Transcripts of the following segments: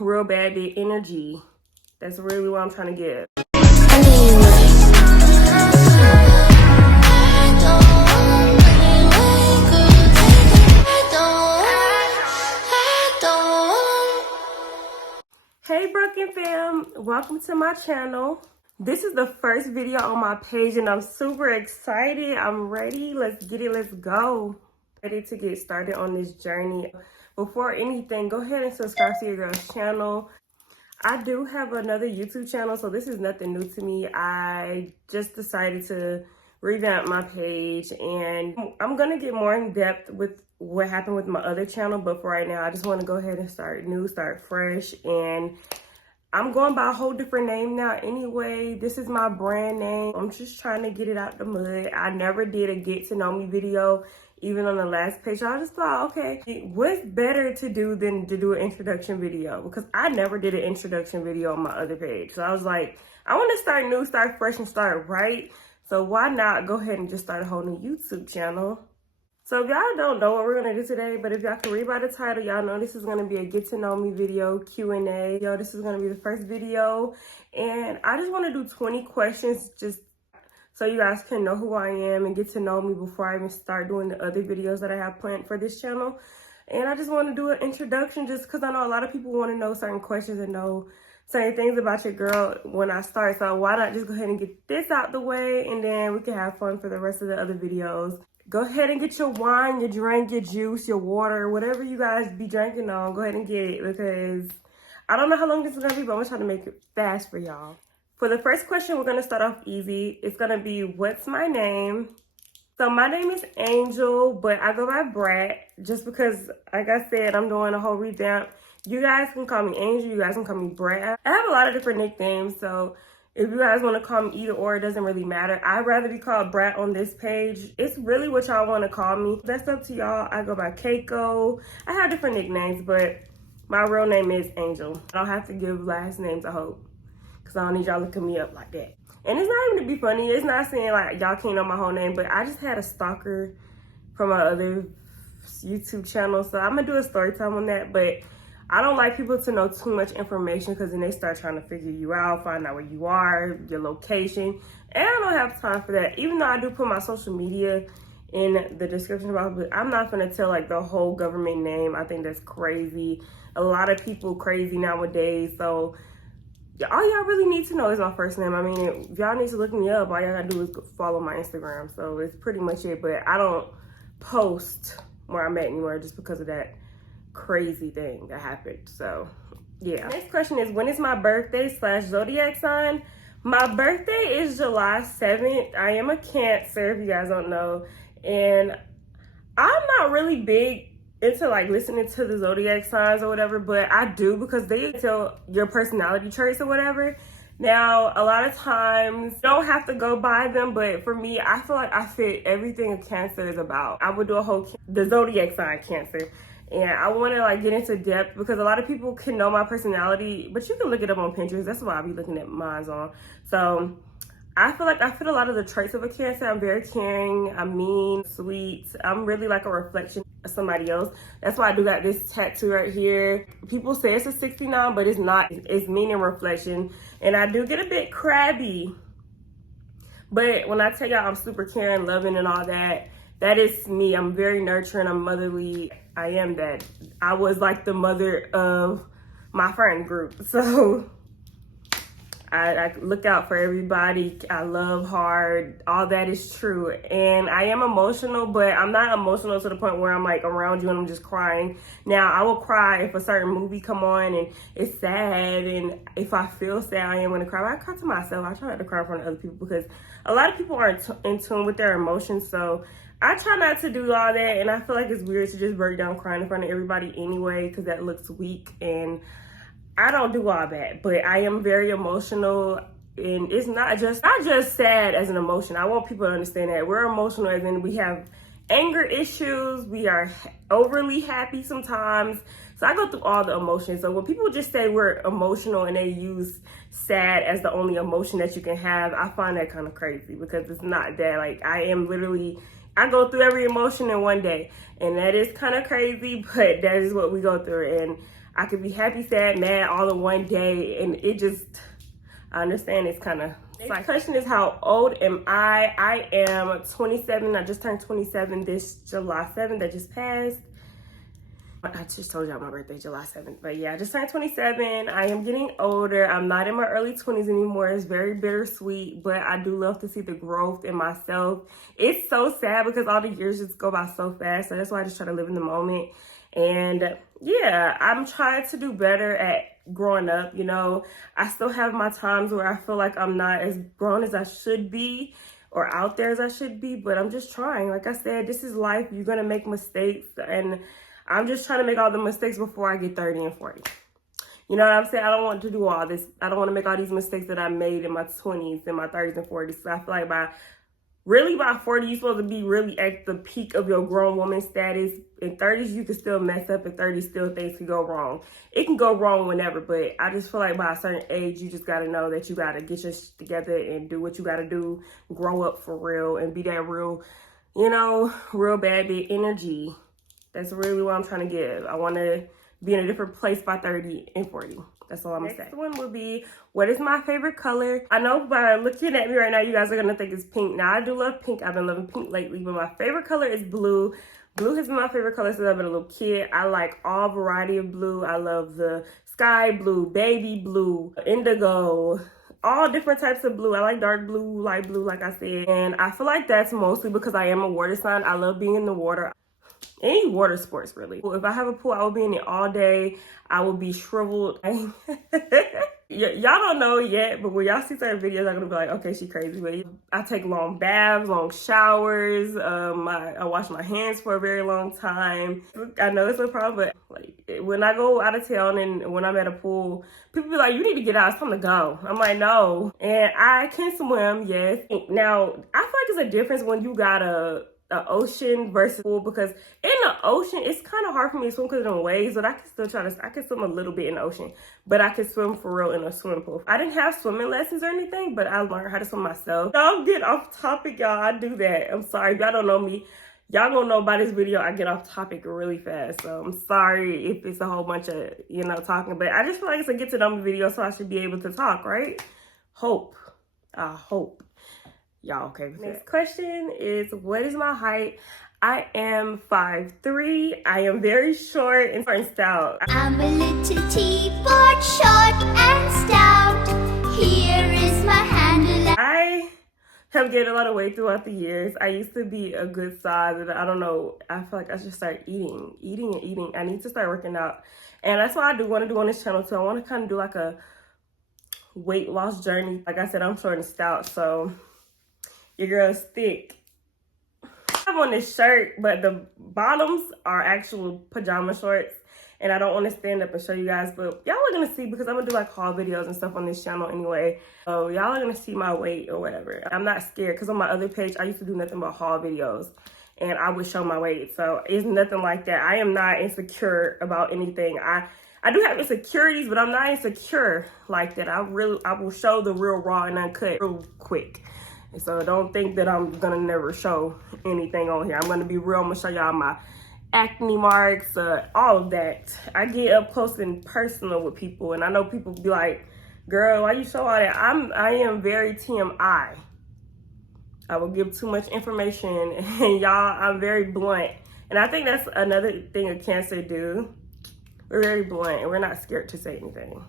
real bad big energy. That's really what I'm trying to give. Hey Broken fam, welcome to my channel. This is the first video on my page and I'm super excited. I'm ready. Let's get it. Let's go. Ready to get started on this journey. Before anything, go ahead and subscribe to your girl's channel. I do have another YouTube channel, so this is nothing new to me. I just decided to revamp my page and I'm gonna get more in depth with what happened with my other channel, but for right now I just want to go ahead and start new, start fresh, and I'm going by a whole different name now anyway. This is my brand name. I'm just trying to get it out the mud. I never did a get to know me video, even on the last page. I just thought, okay, what's better to do than to do an introduction video? Because I never did an introduction video on my other page. So I was like, I want to start new, start fresh, and start right. So why not go ahead and just start a whole new YouTube channel? So if y'all don't know what we're going to do today, but if y'all can read by the title, y'all know this is going to be a get to know me video, Q&A. Yo, this is going to be the first video. And I just want to do 20 questions just so you guys can know who I am and get to know me before I even start doing the other videos that I have planned for this channel. And I just want to do an introduction just because I know a lot of people want to know certain questions and know certain things about your girl when I start. So why not just go ahead and get this out the way, and then we can have fun for the rest of the other videos. Go ahead and get your wine, your drink, your juice, your water, whatever you guys be drinking on. Go ahead and get it because I don't know how long this is going to be, but I'm going to try to make it fast for y'all. For the first question, we're going to start off easy. It's going to be, what's my name? So my name is Angel, but I go by Brat just because, like I said, I'm doing a whole revamp. You guys can call me Angel. You guys can call me Brat. I have a lot of different nicknames, so if you guys want to call me either or, it doesn't really matter. I'd rather be called Brat on this page. It's really what y'all want to call me. That's up to y'all. I go by Keiko. I have different nicknames, but my real name is Angel. I don't have to give last names, I hope, because I don't need y'all looking me up like that. And it's not even to be funny. It's not saying like y'all can't know my whole name, but I just had a stalker from my other YouTube channel, so I'm going to do a story time on that, but I don't like people to know too much information because then they start trying to figure you out, find out where you are, your location. And I don't have time for that. Even though I do put my social media in the description about it, I'm not going to tell like the whole government name. I think that's crazy. A lot of people crazy nowadays. So all y'all really need to know is my first name. I mean, if y'all need to look me up, all y'all got to do is follow my Instagram. So it's pretty much it. But I don't post where I'm at anymore just because of that crazy thing that happened. So yeah. Next question is, when is my birthday / zodiac sign? My birthday is July 7th. I am a Cancer, if you guys don't know, and I'm not really big into like listening to the zodiac signs or whatever, but I do because they tell your personality traits or whatever. Now, a lot of times you don't have to go by them, but for me, I feel like I fit everything a Cancer is about. I would do a whole the zodiac sign Cancer. And I want to like get into depth because a lot of people can know my personality, but you can look it up on Pinterest. That's why I'll be looking at mine on. So I feel like I fit a lot of the traits of a Cancer. I'm very caring, I'm mean, sweet. I'm really like a reflection of somebody else. That's why I do got this tattoo right here. People say it's a 69, but it's not. It's mean and reflection. And I do get a bit crabby. But when I tell y'all I'm super caring, loving, and all that, that is me. I'm very nurturing. I'm motherly. I am that. I was like the mother of my friend group. So I look out for everybody. I love hard. All that is true. And I am emotional, but I'm not emotional to the point where I'm like around you and I'm just crying. Now, I will cry if a certain movie come on and it's sad. And if I feel sad, I am going to cry. But I cry to myself. I try not to cry in front of other people because a lot of people aren't in tune with their emotions. So I try not to do all that, and I feel like it's weird to just break down crying in front of everybody anyway because that looks weak, and I don't do all that. But I am very emotional, and it's not just sad as an emotion. I want people to understand that we're emotional as in we have anger issues, we are overly happy sometimes. So I go through all the emotions. So when people just say we're emotional and they use sad as the only emotion that you can have, I find that kind of crazy because it's not that. Like, I am literally, I go through every emotion in one day, and that is kind of crazy, but that is what we go through. And I could be happy, sad, mad all in one day, and it just, I understand it's kind of. Next question is, how old am I? I am 27. I just turned 27 this July 7th that just passed. I just told y'all my birthday, July 7th. But yeah, I just turned 27. I am getting older. I'm not in my early 20s anymore. It's very bittersweet, but I do love to see the growth in myself. It's so sad because all the years just go by so fast. So that's why I just try to live in the moment. And yeah, I'm trying to do better at growing up. You know, I still have my times where I feel like I'm not as grown as I should be or out there as I should be, but I'm just trying. Like I said, this is life. You're going to make mistakes, and I'm just trying to make all the mistakes before I get 30 and 40. You know what I'm saying? I don't want to do all this. I don't want to make all these mistakes that I made in my 20s, in my 30s and 40s. So I feel like by 40, you're supposed to be really at the peak of your grown woman status. In 30s, you can still mess up. In 30s, still things can go wrong. It can go wrong whenever, but I just feel like by a certain age, you just got to know that you got to get your shit together and do what you got to do. Grow up for real and be that real, you know, real bad bitch energy. That's really what I'm trying to give. I want to be in a different place by 30 and 40. That's all I'm going to say. Next one will be, what is my favorite color? I know by looking at me right now, you guys are going to think it's pink. Now, I do love pink. I've been loving pink lately, but my favorite color is blue. Blue has been my favorite color since I've been a little kid. I like all variety of blue. I love the sky blue, baby blue, indigo, all different types of blue. I like dark blue, light blue, like I said. And I feel like that's mostly because I am a water sign. I love being in the water. Any water sports, really. If I have a pool, I will be in it all day. I will be shriveled. Y'all don't know yet, but when y'all see certain videos, I'm gonna be like, okay, she crazy. But I take long baths, long showers. I wash my hands for a very long time. I know it's a problem, but like when I go out of town and when I'm at a pool, people be like, you need to get out. It's time to go. I'm like, no. And I can swim, yes. Now, I feel like it's a difference when you got a ocean versus pool, because in the ocean it's kind of hard for me to swim because of the waves, but I can still I can swim a little bit in the ocean, but I can swim for real in a swimming pool. I didn't have swimming lessons or anything, but I learned how to swim myself. Y'all get off topic, y'all. I do that. I'm sorry if y'all don't know me. Y'all gonna know by this video I get off topic really fast, so I'm sorry if it's a whole bunch of, you know, talking, but I just feel like it's a get to know me video, so I should be able to talk, right? I hope y'all okay with that. Next question is, what is my height? I am 5'3". I am very short and stout. I'm a little teapot, short and stout. Here is my handle. I have gained a lot of weight throughout the years. I used to be a good size, and I don't know, I feel like I should start eating. I need to start working out. And that's what I do want to do on this channel too. I want to kind of do like a weight loss journey. Like I said, I'm short and stout, so your girl's thick. I have on this shirt, but the bottoms are actual pajama shorts, and I don't want to stand up and show you guys, but y'all are gonna see because I'm gonna do like haul videos and stuff on this channel anyway. So y'all are gonna see my weight or whatever. I'm not scared because on my other page, I used to do nothing but haul videos, and I would show my weight. So it's nothing like that. I am not insecure about anything. I do have insecurities, but I'm not insecure like that. I will show the real raw and uncut real quick. So don't think that I'm gonna never show anything on here. I'm gonna be real. I'm gonna show y'all my acne marks, all of that. I get up close and personal with people, and I know people be like, girl, why you show all that? I am very TMI. I will give too much information, and y'all, I'm very blunt. And I think that's another thing a Cancer do. We're very blunt, and we're not scared to say anything.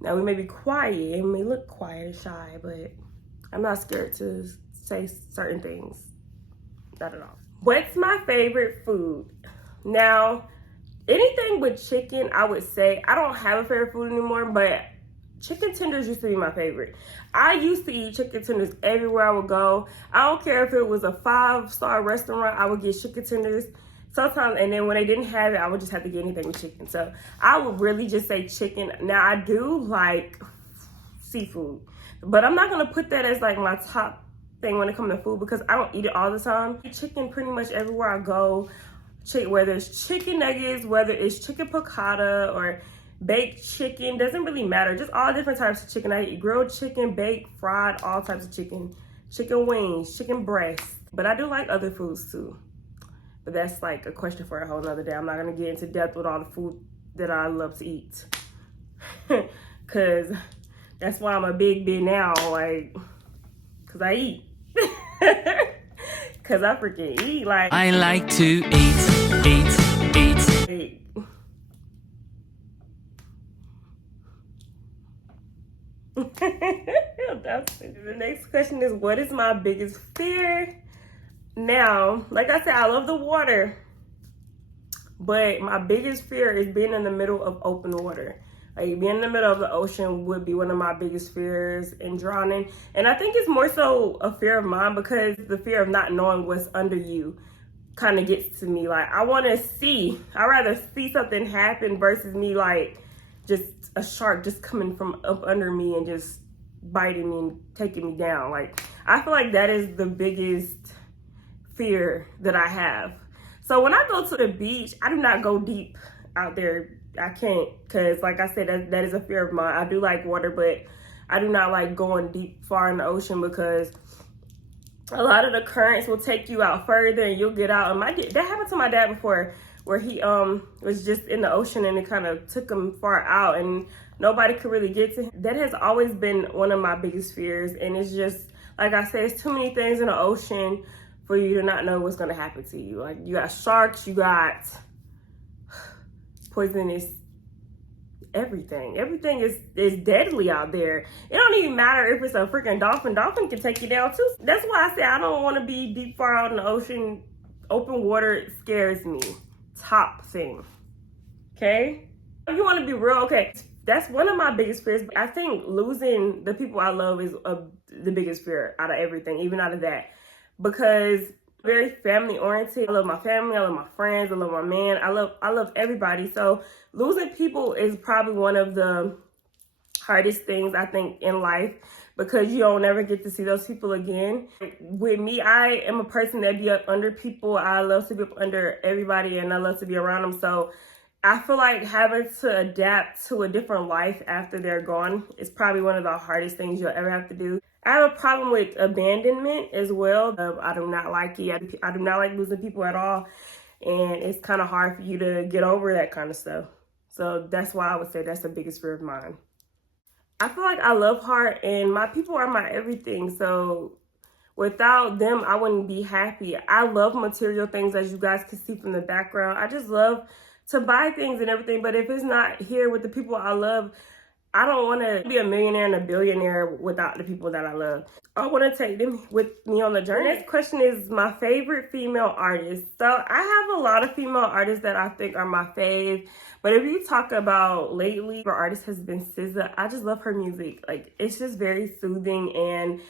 Now, we may be quiet, and may look quiet and shy, but I'm not scared to say certain things. Not at all. What's my favorite food? Now, anything with chicken, I would say. I don't have a favorite food anymore, but chicken tenders used to be my favorite. I used to eat chicken tenders everywhere I would go. I don't care if it was a 5-star restaurant, I would get chicken tenders sometimes, and then when they didn't have it, I would just have to get anything with chicken. So I would really just say chicken. Now, I do like seafood, but I'm not gonna put that as like my top thing when it comes to food because I don't eat it all the time. I eat chicken pretty much everywhere I go. Whether it's chicken nuggets, whether it's chicken piccata or baked chicken, doesn't really matter. Just all different types of chicken. I eat grilled chicken, baked, fried, all types of chicken. Chicken wings, chicken breasts. But I do like other foods too. But that's like a question for a whole nother day. I'm not gonna get into depth with all the food that I love to eat. Cause that's why I'm a big now, like, cause I eat. Cause I freaking eat, like. I like to eat. The next question is, what is my biggest fear? Now, like I said, I love the water, but my biggest fear is being in the middle of open water. Like, being in the middle of the ocean would be one of my biggest fears, and drowning. And I think it's more so a fear of mine because the fear of not knowing what's under you kind of gets to me. Like, I want to see. I'd rather see something happen versus me, like, just a shark just coming from up under me and just biting me and taking me down. Like, I feel like that is the biggest fear that I have. So when I go to the beach, I do not go deep out there. I can't, because like I said, that is a fear of mine. I do like water, but I do not like going deep far in the ocean because a lot of the currents will take you out further and you'll get out. And that happened to my dad before, where he was just in the ocean and it kind of took him far out and nobody could really get to him. That has always been one of my biggest fears. And it's just, like I said, it's too many things in the ocean for you to not know what's going to happen to you. Like, you got sharks, you got poisonous everything. Everything is deadly out there. It don't even matter if it's a freaking dolphin. Dolphin can take you down too. That's why I say I don't want to be deep far out in the ocean. Open water scares me. Top thing. Okay? If you want to be real, okay, that's one of my biggest fears. I think losing the people I love is the biggest fear out of everything, even out of that. Because very family oriented. I love my family, I love my friends, I love my man, I love everybody. So losing people is probably one of the hardest things I think in life, because you don't ever get to see those people again. With me, I am a person that be up under people. I love to be up under everybody and I love to be around them. So I feel like having to adapt to a different life after they're gone is probably one of the hardest things you'll ever have to do. I have a problem with abandonment as well. I do not like it. I do not like losing people at all. And it's kind of hard for you to get over that kind of stuff. So that's why I would say that's the biggest fear of mine. I feel like I love hard and my people are my everything. So without them, I wouldn't be happy. I love material things, as you guys can see from the background. I just love to buy things and everything. But if it's not here with the people I love, I don't want to be a millionaire and a billionaire without the people that I love. I want to take them with me on the journey. The next question is my favorite female artist. So I have a lot of female artists that I think are my fave. But if you talk about lately, her artist has been SZA. I just love her music. Like, it's just very soothing. And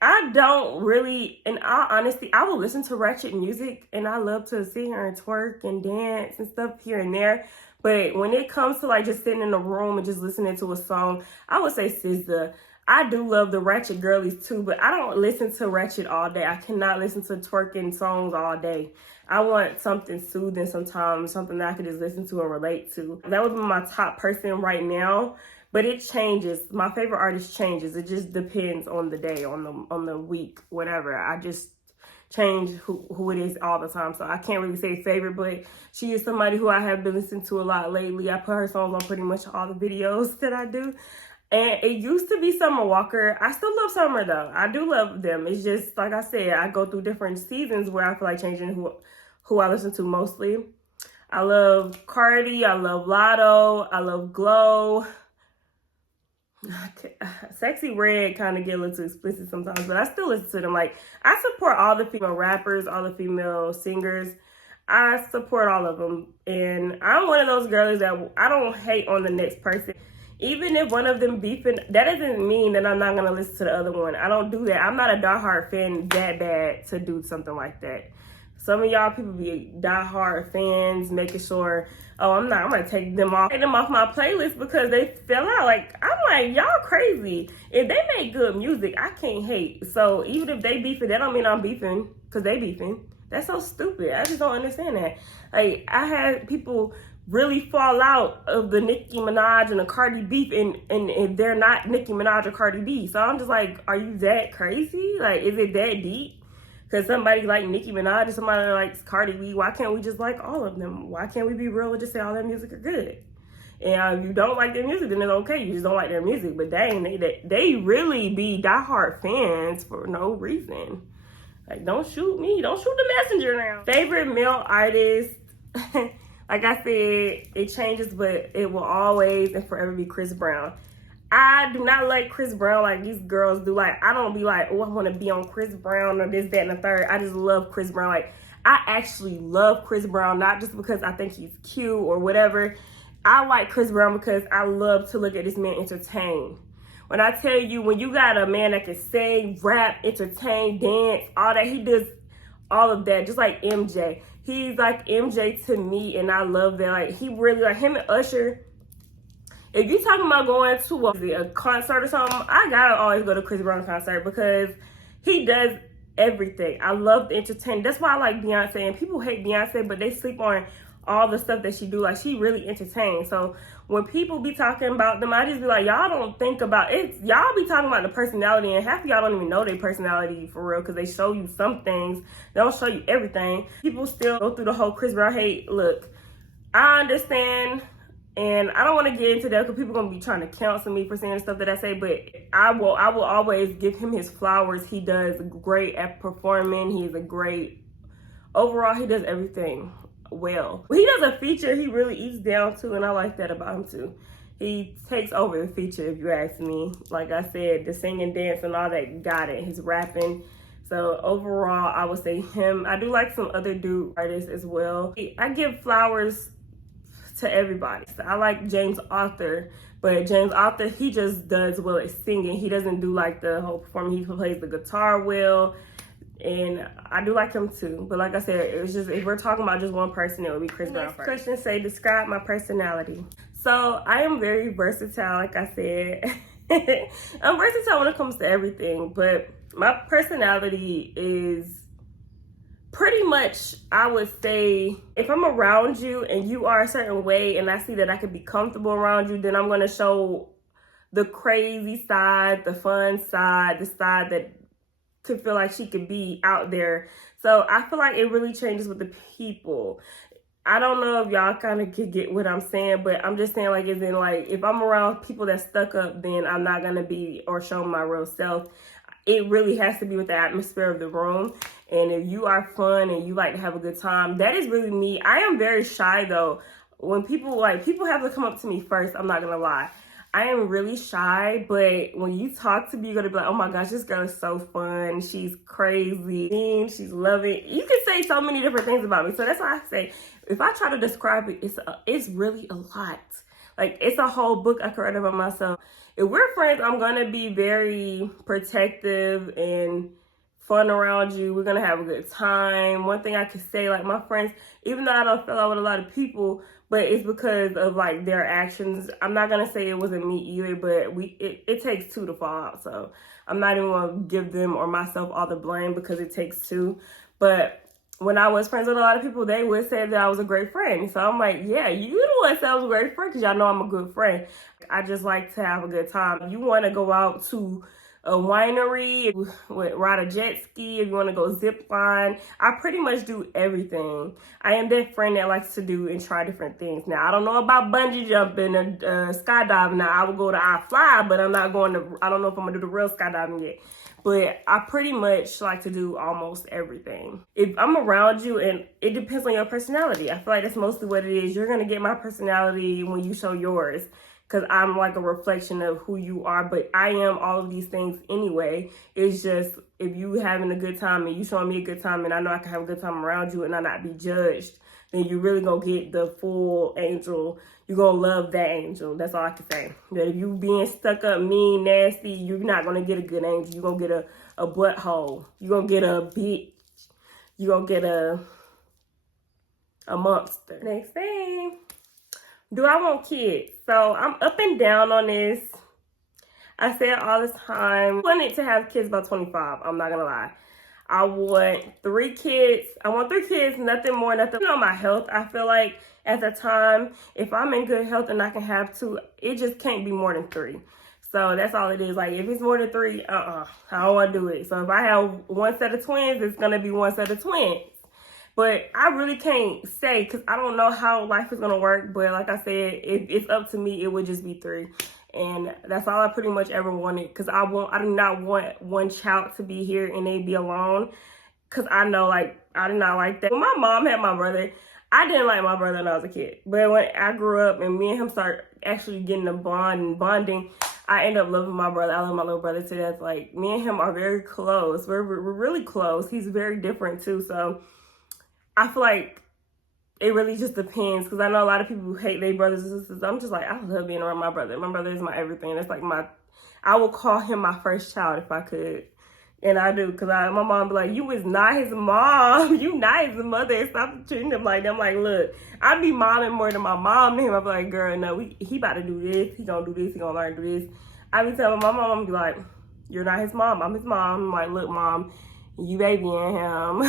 I don't really, in all honesty, I will listen to ratchet music and I love to sit here and twerk and dance and stuff here and there. But when it comes to like just sitting in a room and just listening to a song, I would say SZA. I do love the ratchet girlies too, but I don't listen to ratchet all day. I cannot listen to twerking songs all day. I want something soothing sometimes, something that I could just listen to and relate to. That would be my top person right now, but it changes. My favorite artist changes. It just depends on the day, on the week, whatever. I just change who it is all the time, so I can't really say favorite, but she is somebody who I have been listening to a lot lately. I put her songs on pretty much all the videos that I do. And it used to be Summer Walker. I still love Summer though. I do love them. It's just, like I said, I go through different seasons where I feel like changing who I listen to mostly. I love Cardi, I love Lotto, I love Glow. Sexy Red kind of get a little too explicit sometimes, but I still listen to them. Like, I support all the female rappers, all the female singers. I support all of them. And I'm one of those girls that I don't hate on the next person. Even if one of them beefing, that doesn't mean that I'm not going to listen to the other one. I don't do that. I'm not a diehard fan that bad to do something like that. Some of y'all people be diehard fans, making sure, oh, I'm going to take them off my playlist because they fell out. Like, I'm like, y'all crazy. If they make good music, I can't hate. So even if they beefing, that don't mean I'm beefing because they beefing. That's so stupid. I just don't understand that. Like, I had people really fall out of the Nicki Minaj and the Cardi beef, and they're not Nicki Minaj or Cardi B. So I'm just like, are you that crazy? Like, is it that deep? Because somebody like Nicki Minaj and somebody likes Cardi B, why can't we just like all of them? Why can't we be real and just say all their music are good? And if you don't like their music, then it's okay. You just don't like their music. But dang, they really be diehard fans for no reason. Like, don't shoot me. Don't shoot the messenger now. Favorite male artist. Like I said, it changes, but it will always and forever be Chris Brown. I do not like Chris Brown like these girls do. Like, I don't be like, oh, I want to be on Chris Brown or this, that, and the third. I just love Chris Brown. Like, I actually love Chris Brown, not just because I think he's cute or whatever. I like Chris Brown because I love to look at this man entertain. When I tell you, when you got a man that can sing, rap, entertain, dance, all that, he does all of that, just like MJ. He's like MJ to me, and I love that. Like, he really, like him and Usher. If you talking about going to a concert or something, I gotta always go to Chris Brown concert because he does everything. I love the entertainment. That's why I like Beyonce. And people hate Beyonce, but they sleep on all the stuff that she do. Like, she really entertains. So when people be talking about them, I just be like, y'all don't think about it. Y'all be talking about the personality, and half of y'all don't even know their personality for real because they show you some things. They don't show you everything. People still go through the whole Chris Brown hate. Look, I understand, and I don't want to get into that because people going to be trying to cancel me for saying stuff that I say, but I will always give him his flowers. He does great at performing. He's a great, overall, he does everything well. When he does a feature, he really eats down too, and I like that about him too. He takes over the feature, if you ask me. Like I said, the singing, dance, and all that, got it. He's rapping. So overall, I would say him. I do like some other dude artists as well. I give flowers to everybody. So I like James Arthur, but James Arthur, he just does well at singing. He doesn't do like the whole performance. He plays the guitar well. And I do like him too. But like I said, it's just, if we're talking about just one person, it would be Chris Brown first. Next question say, describe my personality. So I am very versatile, like I said. I'm versatile when it comes to everything. But my personality is pretty much, I would say, if I'm around you and you are a certain way and I see that I could be comfortable around you, then I'm going to show the crazy side, the fun side, the side that to feel like she could be out there. So I feel like it really changes with the people. I don't know if y'all kind of could get what I'm saying, but I'm just saying, like, as in, like, if I'm around people that stuck up, then I'm not gonna be or show my real self. It really has to be with the atmosphere of the room. And if you are fun and you like to have a good time, that is really me. I am very shy though. When people have to come up to me first, I'm not gonna lie. I am really shy, but when you talk to me, you're gonna be like, oh my gosh, this girl is so fun. She's crazy. She's loving. You can say so many different things about me. So that's why I say, if I try to describe it, it's really a lot. Like, it's a whole book I could write about myself. If we're friends, I'm gonna be very protective and fun around you. We're gonna have a good time. One thing I could say, like, my friends, even though I don't fell out with a lot of people, but it's because of like their actions. I'm not gonna say it wasn't me either, but it takes two to fall out. So I'm not even gonna give them or myself all the blame because it takes two. But when I was friends with a lot of people, they would say that I was a great friend. So I'm like, yeah, you the one said I was a great friend because y'all know I'm a good friend. I just like to have a good time. You want to go out to a winery, ride a jet ski, if you want to go zip line. I pretty much do everything. I am that friend that likes to do and try different things. Now, I don't know about bungee jumping and skydiving. Now, I will go to iFly, but I don't know if I'm going to do the real skydiving yet. But I pretty much like to do almost everything. If I'm around you, and it depends on your personality. I feel like that's mostly what it is. You're going to get my personality when you show yours, because I'm like a reflection of who you are. But I am all of these things anyway. It's just, if you having a good time and you showing me a good time and I know I can have a good time around you and I not be judged, then you really gonna get the full angel. You're gonna love that angel. That's all I can say. That if you being stuck up, mean, nasty, you're not gonna get a good angel. You're gonna get a butthole. You're gonna get a bitch. You're gonna get a monster. Next thing. Do I want kids? So I'm up and down on this. I say it all the time. I wanted to have kids by 25. I'm not gonna lie. I want 3 kids. I want 3 kids, nothing more, nothing on my health. I feel like at the time, if I'm in good health and I can have 2, it just can't be more than 3. So that's all it is. Like, if it's more than 3, I don't want to do it. So if I have one set of twins, it's gonna be one set of twins. But I really can't say because I don't know how life is gonna work. But like I said, if it's up to me, it would just be 3. And that's all I pretty much ever wanted, because I do not want one child to be here and they be alone, because I know, like, I did not like that. When my mom had my brother, I didn't like my brother when I was a kid. But when I grew up and me and him start actually getting a bond and bonding, I end up loving my brother. I love my little brother to death. Like, me and him are very close. We're really close. He's very different too. So I feel like it really just depends, because I know a lot of people who hate their brothers and sisters. I'm just like, I love being around my brother. My brother is my everything. It's like I would call him my first child if I could. And I do, because my mom be like, you is not his mom. You not his mother. Stop treating him like that. I'm like, look, I be momming more than my mom to him. I be like, girl, no, he about to do this. He gonna do this. He gonna learn to do this. I be telling my mom, I'm be like, you're not his mom. I'm his mom. I'm like, look, mom, you babying him.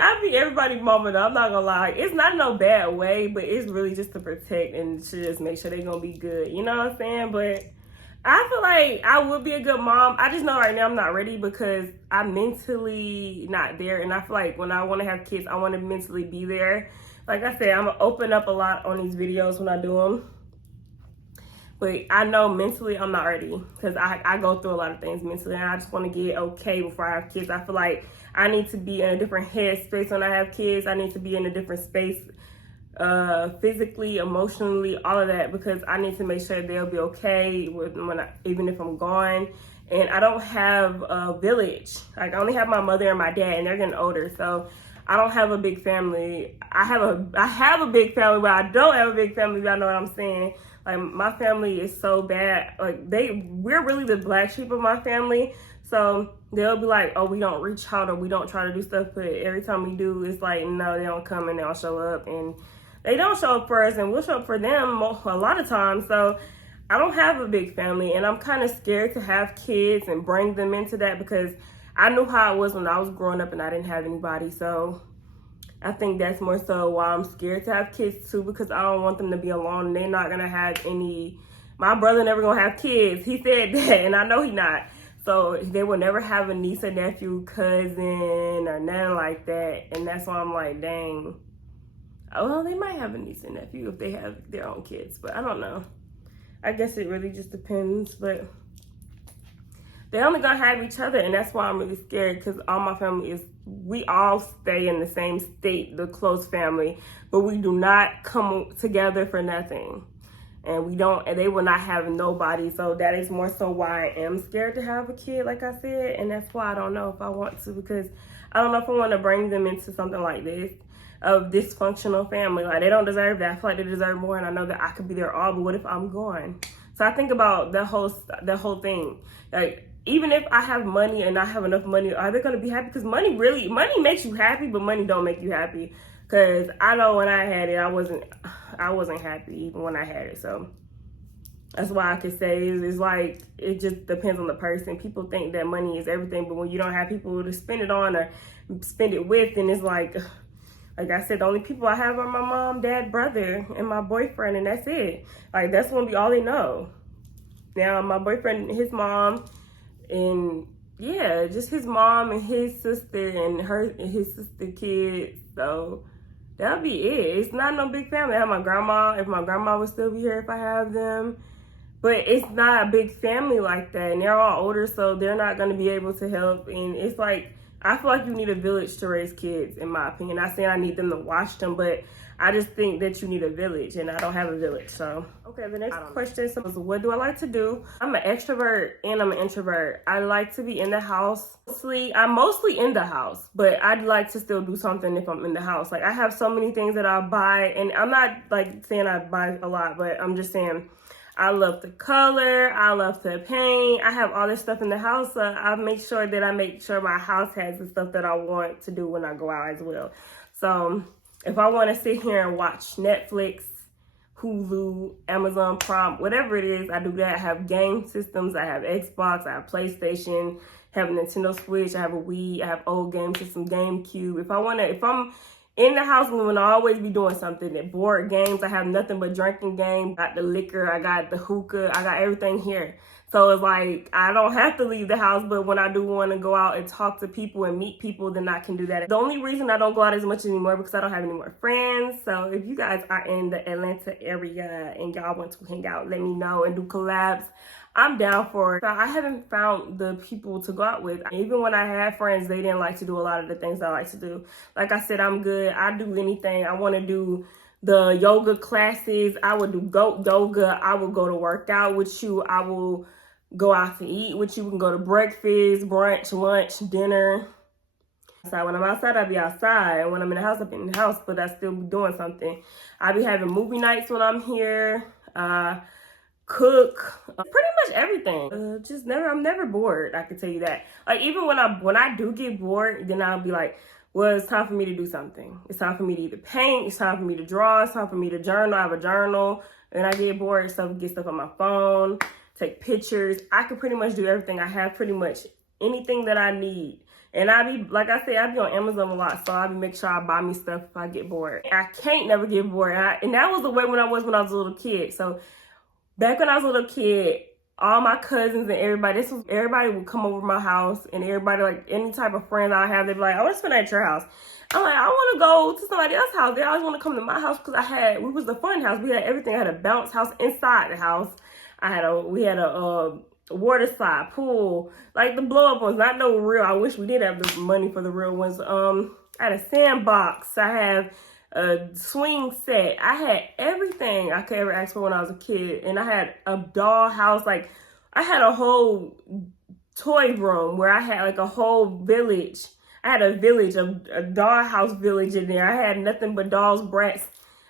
I be everybody mama though. I'm not gonna lie. It's not no bad way, but it's really just to protect and to just make sure they're gonna be good. You know what I'm saying? But I feel like I would be a good mom. I just know right now I'm not ready because I'm mentally not there. And I feel like when I want to have kids, I want to mentally be there. Like I said, I'm gonna open up a lot on these videos when I do them. But I know mentally I'm not ready, because I go through a lot of things mentally, and I just want to get okay before I have kids. I feel like I need to be in a different headspace when I have kids. I need to be in a different space, physically, emotionally, all of that, because I need to make sure they'll be okay even if I'm gone. And I don't have a village. Like, I only have my mother and my dad, and they're getting older, so I don't have a big family. I have a big family, but I don't have a big family. Y'all know what I'm saying? Like, my family is so bad. Like, we're really the black sheep of my family. So they'll be like, oh, we don't reach out or we don't try to do stuff. But every time we do, it's like, no, they don't come and they don't show up. And they don't show up for us, and we'll show up for them a lot of times. So I don't have a big family, and I'm kind of scared to have kids and bring them into that, because I knew how it was when I was growing up and I didn't have anybody. So I think that's more so why I'm scared to have kids too, because I don't want them to be alone. They're not gonna have any. My brother never gonna have kids. He said that, and I know he not. So they will never have a niece or nephew, cousin, or nothing like that. And that's why I'm like, dang. Well, they might have a niece and nephew if they have their own kids, but I don't know. I guess it really just depends, but they're only gonna have each other, and that's why I'm really scared, because all my family we all stay in the same state, the close family, but we do not come together for nothing. And they will not have nobody. So that is more so why I am scared to have a kid, like I said. And that's why I don't know if I want to, because I don't know if I want to bring them into something like this, of dysfunctional family. Like, they don't deserve that. I feel like they deserve more, and I know that I could be their all, but what if I'm gone? So I think about the whole thing. Like, even if I have money and I have enough money, are they going to be happy? Because money makes you happy, but money don't make you happy. Because I know when I had it, I wasn't happy even when I had it. So that's why I could say it's like, it just depends on the person. People think that money is everything, but when you don't have people to spend it on or spend it with, and it's like I said, the only people I have are my mom, dad, brother, and my boyfriend, and that's it. Like, that's gonna be all they know. Now, my boyfriend, his mom, and yeah, just his mom and his sister and his sister kids. So that'll be it. It's not no big family. I have my grandma. If my grandma would still be here if I have them. But it's not a big family like that. And they're all older, so they're not going to be able to help. And it's like, I feel like you need a village to raise kids, in my opinion. Not saying I need them to watch them, but I just think that you need a village, and I don't have a village. So, okay, the next question is, what do I like to do? I'm an extrovert and I'm an introvert. I like to be in the house. I'm mostly in the house, but I'd like to still do something if I'm in the house. Like, I have so many things that I buy, and I'm not like saying I buy a lot, but I'm just saying I love to color, I love to paint. I have all this stuff in the house, so I make sure my house has the stuff that I want to do when I go out as well. So if I want to sit here and watch Netflix, Hulu, Amazon Prime, whatever it is, I do that. I have game systems. I have Xbox. I have PlayStation. I have a Nintendo Switch. I have a Wii. I have old game system, GameCube. If I'm in the house, I'm going to always be doing something. At board games, I have nothing but drinking games. I got the liquor. I got the hookah. I got everything here. So it's like, I don't have to leave the house, but when I do want to go out and talk to people and meet people, then I can do that. The only reason I don't go out as much anymore because I don't have any more friends. So if you guys are in the Atlanta area and y'all want to hang out, let me know and do collabs. I'm down for it. I haven't found the people to go out with. Even when I had friends, they didn't like to do a lot of the things I like to do. Like I said, I'm good. I do anything. I want to do the yoga classes. I would do goat yoga. I will go to work out with you. I will go out to eat with you. We can go to breakfast, brunch, lunch, dinner. So when I'm outside, I'll be outside. And when I'm in the house, I'll be in the house, but I still be doing something. I'll be having movie nights when I'm here. Cook, pretty much everything. I'm never bored. I can tell you that. Like even when I do get bored, then I'll be like, well, it's time for me to do something. It's time for me to either paint. It's time for me to draw. It's time for me to journal. I have a journal, and I get bored. Get stuff on my phone, take pictures. I can pretty much do everything. I have pretty much anything that I need. And I be, like I said, I be on Amazon a lot, so I be make sure I buy me stuff if I get bored. I can't never get bored, and that was the way when I was a little kid. So back when I was a little kid, all my cousins and everybody would come over to my house, and everybody, like any type of friends I have, they'd be like, I want to spend at your house. I'm like, I want to go to somebody else's house. They always want to come to my house because we was the fun house. We had everything. I had a bounce house inside the house. We had a water slide, pool, like the blow up ones, not no real. I wish we did have the money for the real ones. I had a sandbox. I have a swing set. I had everything I could ever ask for when I was a kid. And I had a doll house. Like I had a whole toy room where I had like a whole village. I had a village, a dollhouse village in there. I had nothing but dolls, brats.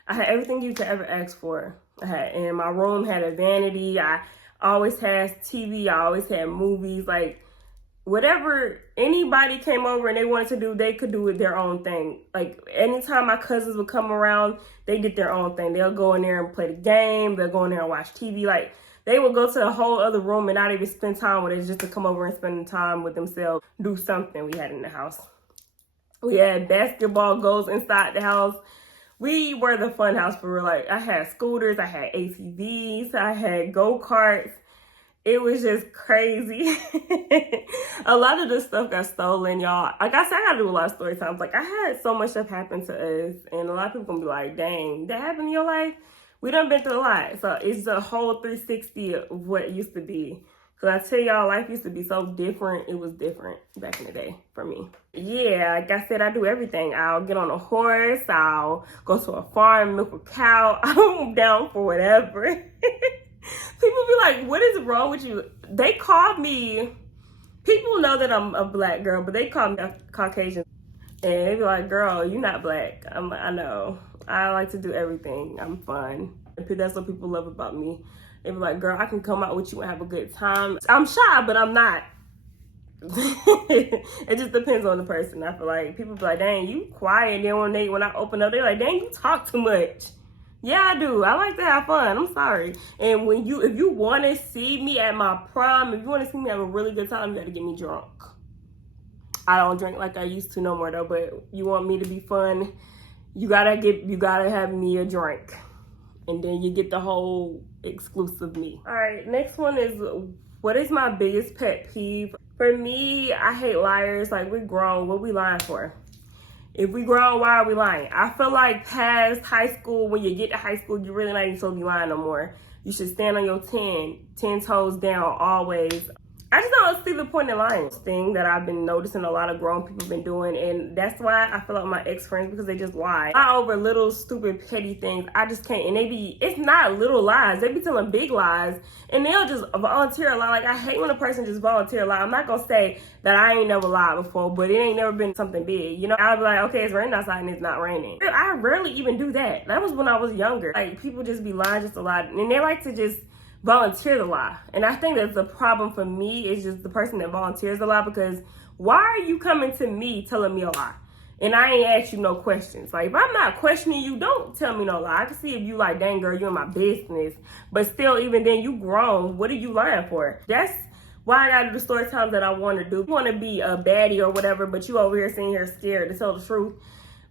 I had everything you could ever ask for. And my room had a vanity. I always had TV. I always had movies. Like whatever anybody came over and they wanted to do, they could do it their own thing. Like anytime my cousins would come around, they did their own thing. They'll go in there and play the game. They'll go in there and watch TV. Like they would go to a whole other room and not even spend time with us, just to come over and spend time with themselves, do something we had in the house. We had basketball goals inside the house. We were the fun house for real. Like I had scooters, I had ATVs, I had go-karts. It was just crazy. A lot of this stuff got stolen, y'all. Like I said, I gotta do a lot of story times. Like I had so much stuff happen to us, and a lot of people gonna be like, dang, that happened in your life? We done been through a lot. So it's a whole 360 of what it used to be. Cause I tell y'all, life used to be so different. It was different back in the day for me. Yeah, like I said, I do everything. I'll get on a horse. I'll go to a farm, milk a cow. I'm down for whatever. People be like, what is wrong with you? They call me, people know that I'm a black girl, but they call me a Caucasian. And they be like, girl, you're not black. I'm like, I know. I like to do everything. I'm fun. That's what people love about me. They be like, girl, I can come out with you and have a good time. I'm shy, but I'm not. It just depends on the person. I feel like people be like, dang, you quiet. And then when I open up, they're like, dang, you talk too much. Yeah, I do. I like to have fun. I'm sorry. And if you want to see me at my prime, if you want to see me have a really good time, you got to get me drunk. I don't drink like I used to no more though, but you want me to be fun, you gotta have me a drink. And then you get the whole exclusive me. All right, next one is, what is my biggest pet peeve? For me, I hate liars. Like, we're grown. What we lying for? If we grown, why are we lying? I feel like past high school, when you get to high school, you're really not even supposed to be lying no more. You should stand on your 10 toes down always. I just don't see the point in lying. Thing that I've been noticing a lot of grown people been doing, and that's why I feel like my ex-friends, because they just lie. Not over little stupid petty things. I just can't. And it's not little lies. They be telling big lies, and they'll just volunteer a lie. Like, I hate when a person just volunteer a lie. I'm not gonna say that I ain't never lied before, but it ain't never been something big. You know, I'll be like, okay, it's raining outside and it's not raining. I rarely even do that. That was when I was younger. Like, people just be lying just a lot, and they like to just volunteer the lie. And I think that's the problem for me, is just the person that volunteers the lie, because why are you coming to me telling me a lie? And I ain't asked you no questions. Like, if I'm not questioning you, don't tell me no lie. I can see if you like, dang girl, you in my business. But still, even then, you grown. What are you lying for? That's why I gotta do the story times that I want to do. You want to be a baddie or whatever, but you over here sitting here scared to tell the truth.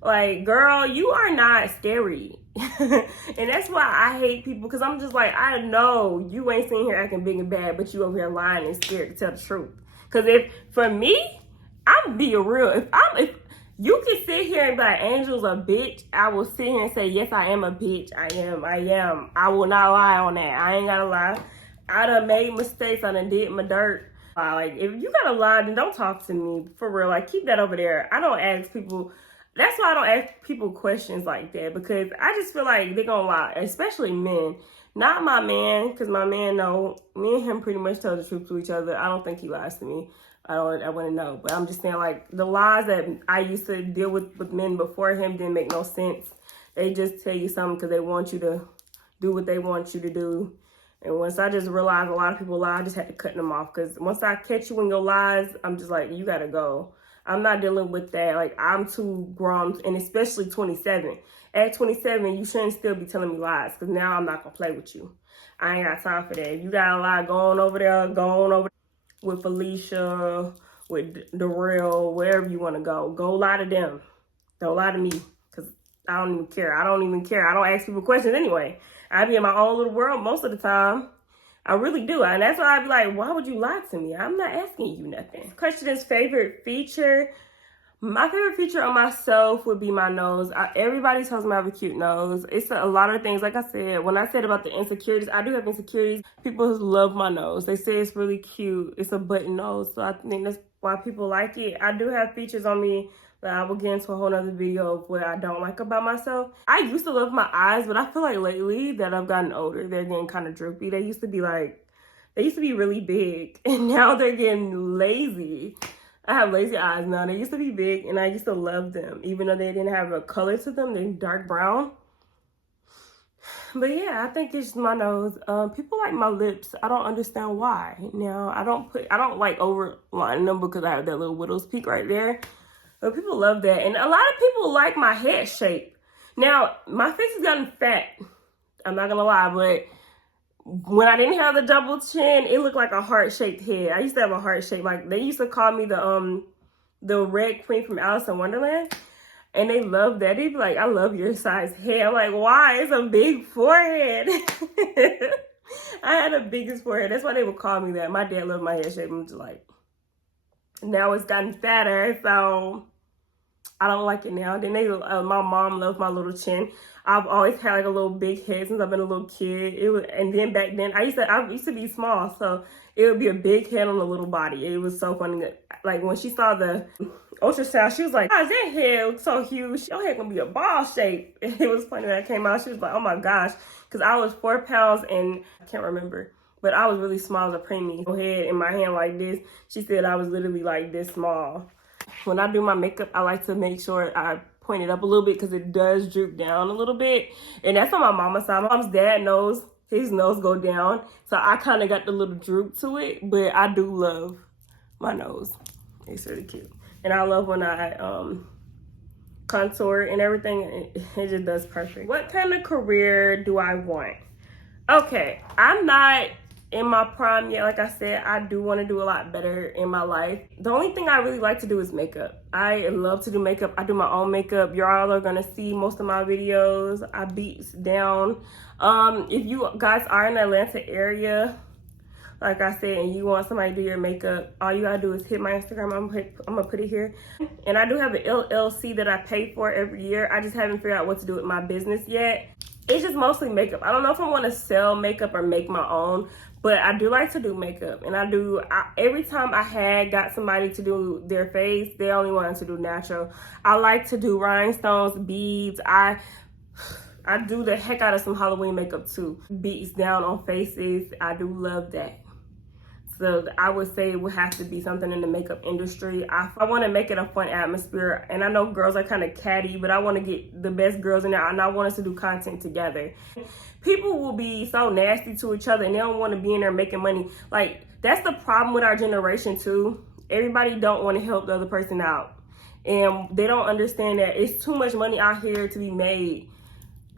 Like, girl, you are not scary. And that's why I hate people, because I'm just like, I know you ain't sitting here acting big and bad, but you over here lying and scared to tell the truth. Because if, for me, I'm being real. If you can sit here and be like, Angel's a bitch, I will sit here and say, yes, I am a bitch. I am. I will not lie on that. I ain't gotta lie. I done made mistakes. I done did my dirt. Like, if you gotta lie, then don't talk to me. For real. Like, keep that over there. I don't ask people. That's why I don't ask people questions like that, because I just feel like they're gonna lie, especially men. Not my man, because my man know, me and him pretty much tell the truth to each other. I don't think he lies to me. I wouldn't know. But I'm just saying, like, the lies that I used to deal with men before him didn't make no sense. They just tell you something because they want you to do what they want you to do. And once I just realized a lot of people lie, I just had to cut them off. Because once I catch you in your lies, I'm just like, you gotta go. I'm not dealing with that. Like, I'm too grown, and especially 27. At 27, you shouldn't still be telling me lies, because now I'm not going to play with you. I ain't got time for that. If you got a lie, go on over there with Felicia, with Darrell, wherever you want to go. Go lie to them. Don't lie to me, because I don't even care. I don't ask people questions anyway. I be in my own little world most of the time. I really do. And that's why I be like, why would you lie to me? I'm not asking you nothing. Question is favorite feature. My favorite feature on myself would be my nose. Everybody tells me I have a cute nose. It's a lot of things. Like I said, when I said about the insecurities, I do have insecurities. People love my nose. They say it's really cute. It's a button nose. So I think that's why people like it. I do have features on me that I will get into a whole nother video of what I don't like about myself. I used to love my eyes, but I feel like lately that I've gotten older, they're getting kind of droopy. They used to be really big, and now they're getting lazy. I have lazy eyes now. They used to be big, and I used to love them, even though they didn't have a color to them. They're dark brown. But yeah, I think it's my nose. People like my lips. I don't understand why. Now, I don't like overline them because I have that little widow's peak right there. But people love that. And a lot of people like my head shape. Now, my face has gotten fat. I'm not going to lie. But when I didn't have the double chin, it looked like a heart-shaped head. I used to have a heart shape. Like, they used to call me the Red Queen from Alice in Wonderland. And they love that. They'd be like, I love your size head. I'm like, why? It's a big forehead. I had the biggest forehead. That's why they would call me that. My dad loved my head shape. I'm just like, now it's gotten fatter, so I don't like it now. Then my mom loves my little chin. I've always had like a little big head since I've been a little kid. And then back then I used to be small, so it would be a big head on a little body. It was so funny. Like when she saw the ultrasound, she was like, "Oh, that head looks so huge. Your head gonna be a ball shape." It was funny when that came out. She was like, "Oh my gosh," because I was 4 pounds and I can't remember. But I was really small as a preemie. Head in my hand like this. She said I was literally like this small. When I do my makeup, I like to make sure I point it up a little bit because it does droop down a little bit. And that's on my mama's side. My mom's dad knows his nose go down. So I kind of got the little droop to it. But I do love my nose. It's really cute. And I love when I contour and everything. It just does perfect. What kind of career do I want? Okay, I'm not in my prime yet. Like I said, I do want to do a lot better in my life. The only thing I really like to do is makeup. I love to do makeup. I do my own makeup. Y'all are gonna see most of my videos. I beats down. If you guys are in the Atlanta area, like I said, and you want somebody to do your makeup, all you gotta do is hit my Instagram. I'm gonna put it here. And I do have an LLC that I pay for every year. I just haven't figured out what to do with my business yet. It's just mostly makeup. I don't know if I want to sell makeup or make my own, but I do like to do makeup. And every time I got somebody to do their face, they only wanted to do natural. I like to do rhinestones, beads. I do the heck out of some Halloween makeup too. Beads down on faces. I do love that. So I would say it would have to be something in the makeup industry. I want to make it a fun atmosphere. And I know girls are kind of catty, but I want to get the best girls in there. And I want us to do content together. People will be so nasty to each other and they don't want to be in there making money. Like, that's the problem with our generation too. Everybody don't want to help the other person out. And they don't understand that it's too much money out here to be made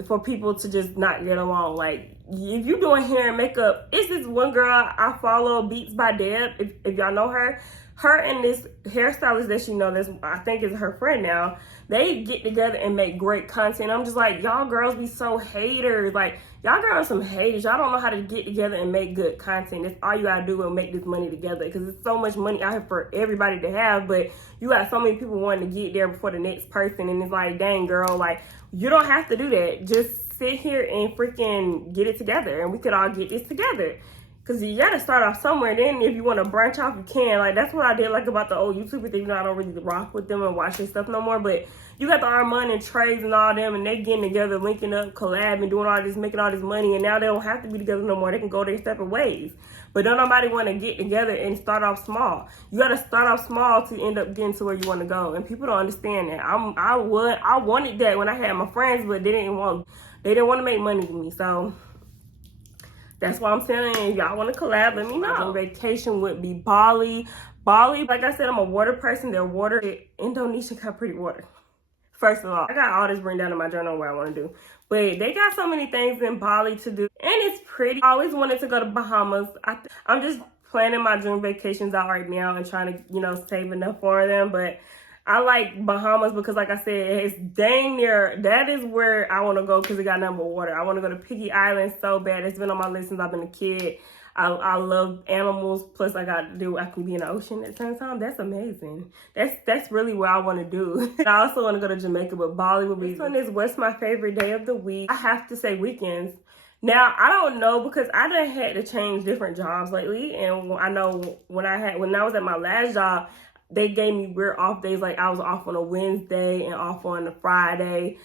for people to just not get along. Like, if you're doing hair and makeup, it's this one girl I follow, Beats by Deb, if y'all know her. her and this hairstylist that she knows, this I think is her friend now, they get together and make great content. I'm just like, y'all girls be so haters. Like, y'all girls are some haters. Y'all don't know how to get together and make good content. That's all you gotta do and make this money together, because there's so much money out here for everybody to have, but you got so many people wanting to get there before the next person, and it's like, dang girl, like, you don't have to do that. Just sit here and freaking get it together, and we could all get this together. Because you gotta start off somewhere. Then if you want to branch off, you can. Like, that's what I did like about the old YouTubers. Even though I don't really rock with them and watch their stuff no more. But you got the Armand and Trey's and all them, and they getting together, linking up, collabing, doing all this, making all this money. And now they don't have to be together no more. They can go their separate ways. But don't nobody want to get together and start off small. You gotta start off small to end up getting to where you want to go. And people don't understand that. I wanted that when I had my friends, but they didn't want to make money with me. So that's why I'm saying, if y'all want to collab, let me know. Vacation would be Bali. Bali, like I said, I'm a water person. Their water, Indonesia got pretty water. First of all, I got all this written down in my journal what I want to do. But they got so many things in Bali to do. And it's pretty. I always wanted to go to Bahamas. I'm just planning my dream vacations out right now and trying to, you know, save enough for them. But I like Bahamas because, like I said, it's dang near, that is where I want to go because it got nothing but water. I want to go to Piggy Island so bad. It's been on my list since I've been a kid. I love animals. Plus, I can be in the ocean at the same time. That's amazing. That's really what I want to do. I also want to go to Jamaica, but Bali would be. This one is what's my favorite day of the week. I have to say weekends. Now, I don't know because I done had to change different jobs lately. And I know when I was at my last job, they gave me weird off days. Like, I was off on a Wednesday and off on a Friday.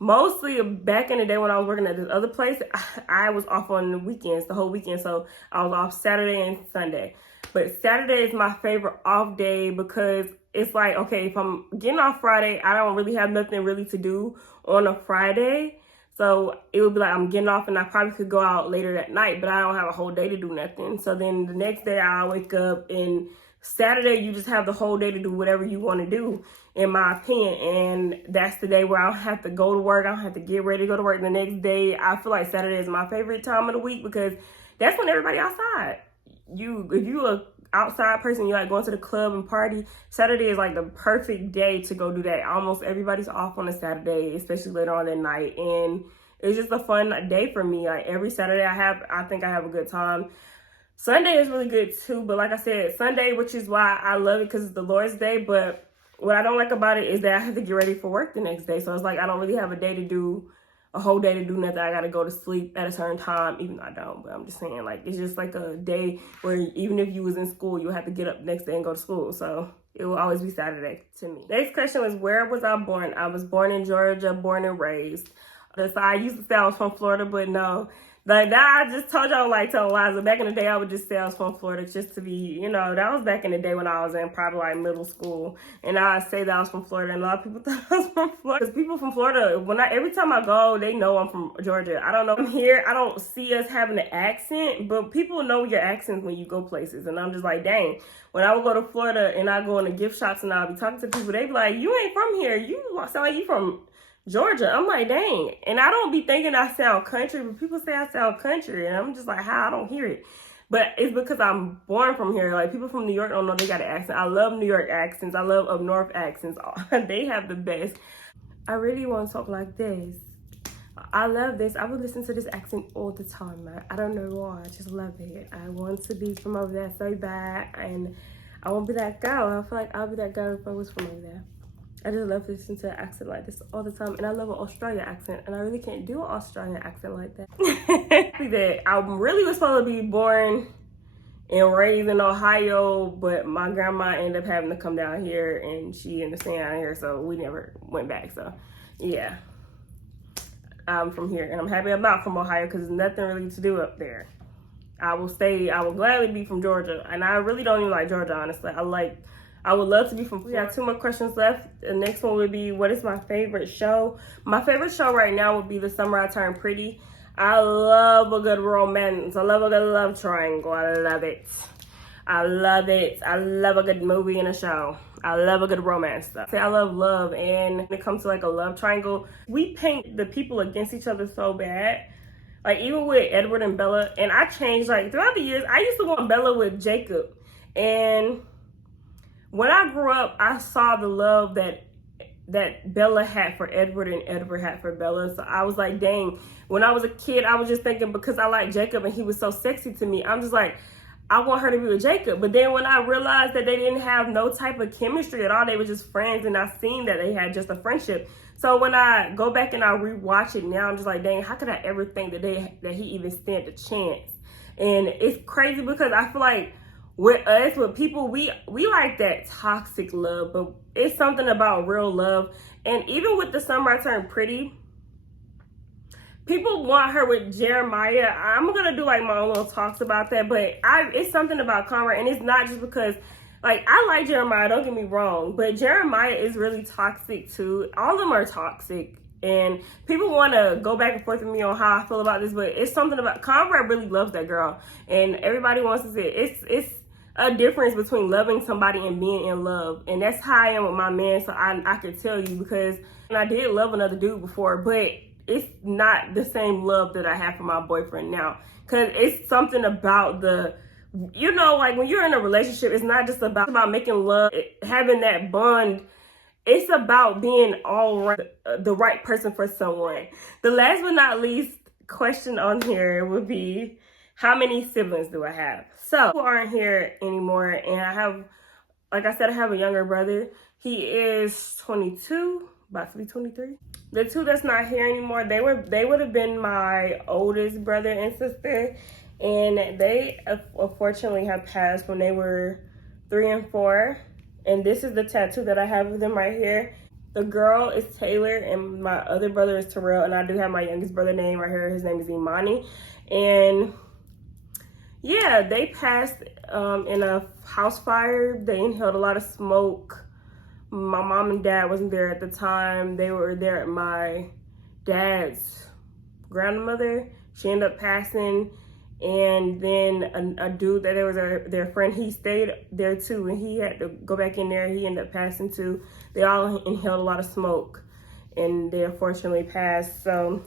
Mostly back in the day when I was working at this other place, I was off on the weekends, the whole weekend. So I was off Saturday and Sunday. But Saturday is my favorite off day because it's like, okay, if I'm getting off Friday, I don't really have nothing really to do on a Friday. So it would be like I'm getting off and I probably could go out later that night, but I don't have a whole day to do nothing. So then the next day I wake up, and Saturday you just have the whole day to do whatever you want to do, in my opinion. And that's the day where I don't have to go to work. I don't have to get ready to go to work the next day. I feel like Saturday is my favorite time of the week because that's when everybody outside. If you a outside person, you like going to the club and party, Saturday is like the perfect day to go do that. Almost everybody's off on a Saturday, especially later on at night. And it's just a fun day for me. Like every Saturday I think I have a good time. Sunday is really good too, but like I said, Sunday, which is why I love it because it's the Lord's Day, but what I don't like about it is that I have to get ready for work the next day. So it's like I don't really have a whole day to do nothing. I gotta go to sleep at a certain time, even though I don't, but I'm just saying, like, it's just like a day where even if you was in school, you have to get up the next day and go to school. So it will always be Saturday to me. Next question was, where was I born? I was born in Georgia, born and raised. So I used to say I was from Florida, but no. Like that, I just told y'all like telling lies. But back in the day, I would just say I was from Florida just to be, you know, that was back in the day when I was in probably like middle school. And I say that I was from Florida, and a lot of people thought I was from Florida. Because people from Florida, every time I go, they know I'm from Georgia. I don't know. I'm here. I don't see us having an accent, but people know your accents when you go places. And I'm just like, dang. When I would go to Florida and I go in the gift shops and I'll be talking to people, they be like, you ain't from here. You sound like you from Georgia. I'm like, dang. And I don't be thinking I sound country, but people say I sound country, and I'm just like, how? I don't hear it. But it's because I'm born from here. Like, people from New York don't know they got an accent. I love New York accents. I love up north accents. They have the best. I really want to talk like this. I love this. I would listen to this accent all the time, man. I don't know why. I just love it. I want to be from over there so bad, and I won't be that girl. I feel like I'll be that girl if I was from over there. I just love listening to an accent like this all the time. And I love an Australian accent. And I really can't do an Australian accent like that. That I really was supposed to be born and raised in Ohio. But my grandma ended up having to come down here. And she ended up staying out here. So we never went back. So yeah. I'm from here. And I'm happy I'm not from Ohio because there's nothing really to do up there. I will gladly be from Georgia. And I really don't even like Georgia, honestly. I would love to be from Florida. We have 2 more questions left. The next one would be, what is my favorite show? My favorite show right now would be The Summer I Turned Pretty. I love a good romance. I love a good love triangle. I love it. I love it. I love a good movie and a show. I love a good romance stuff. I love love. And when it comes to like a love triangle, we paint the people against each other so bad. Like even with Edward and Bella. And I changed like throughout the years. I used to want Bella with Jacob. And when I grew up, I saw the love that Bella had for Edward and Edward had for Bella. So I was like, dang, when I was a kid, I was just thinking because I liked Jacob and he was so sexy to me, I'm just like, I want her to be with Jacob. But then when I realized that they didn't have no type of chemistry at all, they were just friends, and I seen that they had just a friendship. So when I go back and I rewatch it now, I'm just like, dang, how could I ever think that he even stand a chance? And it's crazy because I feel like with us, with people, we like that toxic love, but it's something about real love. And even with The Summer I Turned Pretty, people want her with Jeremiah. I'm gonna do like my own little talks about that, but it's something about Conrad, and it's not just because, like, I like Jeremiah, don't get me wrong, but Jeremiah is really toxic too. All of them are toxic, and people want to go back and forth with me on how I feel about this, but it's something about Conrad really loves that girl, and everybody wants to say it's a difference between loving somebody and being in love, and that's how I am with my man. So I could tell you, because I did love another dude before, but it's not the same love that I have for my boyfriend now, because it's something about like when you're in a relationship, it's not just about making love, having that bond. It's about being the right person for someone. The last but not least question on here would be, how many siblings do I have? So, who aren't here anymore, and I have, like I said, I have a younger brother. He is 22, about to be 23. The two that's not here anymore, they would have been my oldest brother and sister, and they unfortunately have passed when they were 3 and 4. And this is the tattoo that I have of them right here. The girl is Taylor, and my other brother is Terrell, and I do have my youngest brother name right here. His name is Imani, and yeah, they passed in a house fire. They inhaled a lot of smoke. My mom and dad wasn't there at the time. They were there at my dad's grandmother. She ended up passing. And then a dude that was their friend, he stayed there too, and he had to go back in there. He ended up passing too. They all inhaled a lot of smoke, and they unfortunately passed. So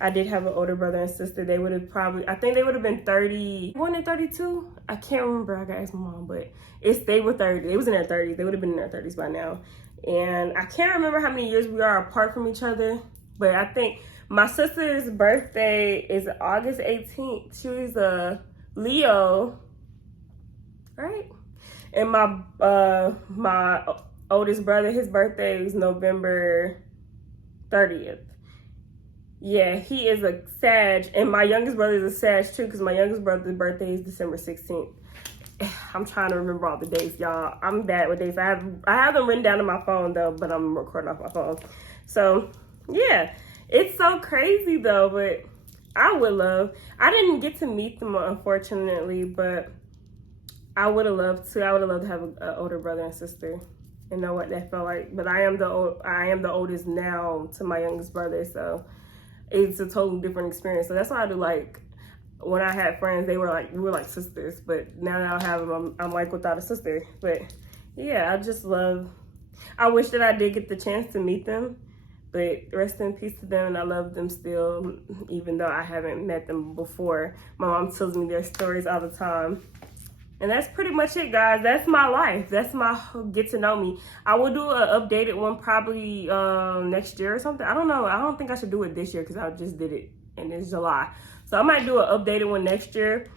I did have an older brother and sister. They would have I think they would have been 31 and 32. I can't remember. I gotta ask my mom, but they were 30. They was in their 30s. They would have been in their 30s by now. And I can't remember how many years we are apart from each other, but I think my sister's birthday is August 18th. She was a Leo, right? And my oldest brother, his birthday is November 30th. Yeah, he is a Sag, and my youngest brother is a Sag too, because my youngest brother's birthday is December 16th. I'm trying to remember all the dates, y'all. I'm bad with dates. I have them written down on my phone though, but I'm recording off my phone. So yeah, it's so crazy though, but I didn't get to meet them unfortunately, but I would have loved to. I would have loved to have an older brother and sister and know what that felt like. But I am the oldest now to my youngest brother, so it's a totally different experience. So that's why I do like, when I had friends, we were like sisters, but now that I have them, I'm like without a sister. But yeah, I wish that I did get the chance to meet them, but rest in peace to them, and I love them still, even though I haven't met them before. My mom tells me their stories all the time. And that's pretty much it, guys. That's my life. That's my get to know me. I will do an updated one probably next year or something. I don't know. I don't think I should do it this year because I just did it and it's July. So I might do an updated one next year.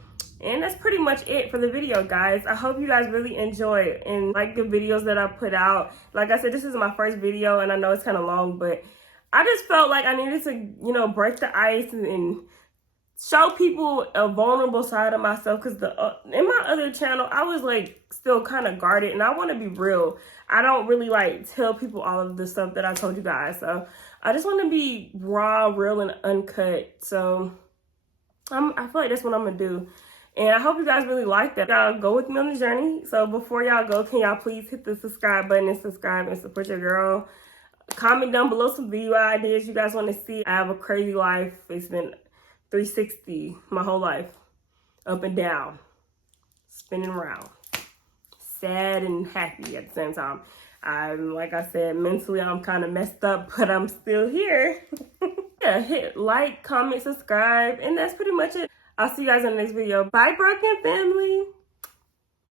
And that's pretty much it for the video, guys. I hope you guys really enjoy it and like the videos that I put out. Like I said, this is my first video, and I know it's kind of long, but I just felt like I needed to, break the ice and show people a vulnerable side of myself, because in my other channel I was like still kind of guarded, and I want to be real. I don't really like tell people all of the stuff that I told you guys, so I just want to be raw, real, and uncut. So I feel like that's what I'm gonna do, and I hope you guys really like that. Y'all go with me on the journey. So before y'all go, can y'all please hit the subscribe button and subscribe and support your girl? Comment down below some video ideas you guys want to see. I have a crazy life. It's been 360 my whole life, up and down, spinning around, sad and happy at the same time. Like I said, mentally I'm kind of messed up, but I'm still here. Yeah, hit like, comment, subscribe, and that's pretty much it. I'll see you guys in the next video. Bye, broken family.